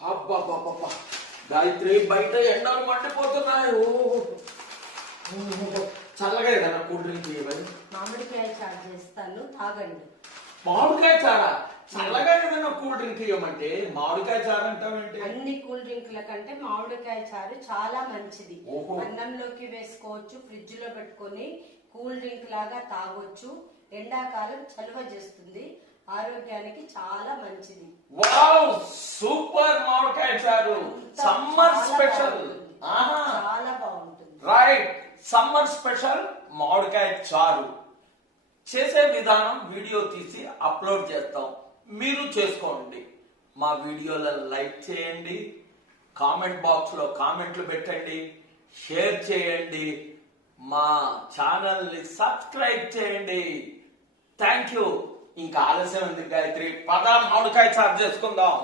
అబ్బా గాయత్రి, బయట ఎండలు మండిపోతున్నాయి. చల్లగా ఏదన్నా కూల్ డ్రింక్ ఇవ్వండి. మామిడికాయ చారు చేస్తాను, తాగండి. మామిడికాయ చారా? చల్లగా ఏదన్నా కూల్ డ్రింక్ ఇవ్వమంటే మామిడికాయ చారు అంటావేంటి? అన్ని కూల్ డ్రింక్ల కంటే మామిడికాయ చారు చాలా మంచిది. ఓహో. అన్నంలోకి వేసుకోవచ్చు, ఫ్రిడ్జ్ లో పెట్టుకొని కూల్ డ్రింక్ లాగా తాగొచ్చు. ఎండాకాలం చలువ చేస్తుంది, ఆరోగ్యానికి చాలా మంచిది. వావ్, సూపర్ మామిడికాయ చారు, సమ్మర్ స్పెషల్. చాలా బాగుంటుంది. రైట్, సమ్మర్ స్పెషల్ మామిడికాయ చారు చేసే విధానం వీడియో తీసి అప్లోడ్ చేస్తాం, మీరు చేసుకోండి. మా వీడియోలను లైక్ చేయండి, కామెంట్ బాక్స్ లో కామెంట్లు పెట్టండి, షేర్ చేయండి, మా ఛానల్ ని సబ్స్క్రైబ్ చేయండి. Thank you. ఇంకా ఆలస్యం ఎందుకు గాయత్రి, పద మామిడికాయ చారు చేసుకుందాం.